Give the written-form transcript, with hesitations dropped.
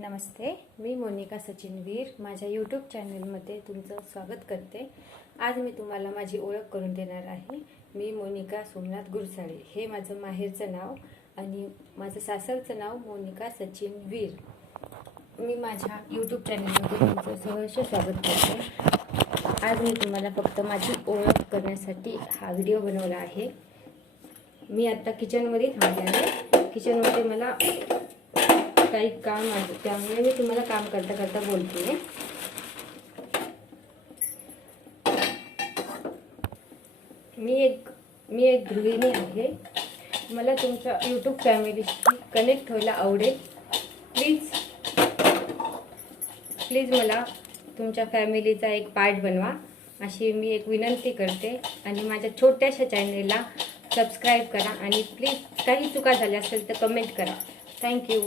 नमस्ते, मी मोनिका सचिन वीर माझ्या यूट्यूब चॅनलमध्ये तुमचं स्वागत करते। आज मी तुम्हाला माझी ओळख करून देणार आहे। मी मोनिका सोमनाथ गुरसाळे, हे माझं माहेरचं नाव आणि माझं सासरचं नाव मोनिका सचिन वीर। मी माझ्या यूट्यूब चॅनलमध्ये तुमचं सहर्ष स्वागत करते। आज मी तुम्हाला फक्त माझी ओळख करण्यासाठी हा व्हिडिओ बनवला आहे। मी आता किचनमध्ये थांबले आहे। किचनमध्ये मला काही काम आहे, त्यामुळे मी तुम्हाला काम करता करता बोलते। मी एक गृहिणी आहे। मला तुमच्या यूट्यूब फॅमिलीशी कनेक्ट व्हायला आवडेल। प्लीज मला तुमच्या फॅमिलीचा एक पार्ट बनवा अशी मी एक विनंती करते। आणि माझ्या छोट्याशा चॅनलला सबस्क्राईब करा आणि प्लीज काही चुका झाल्या असेल तर कमेंट करा। थँक्यू।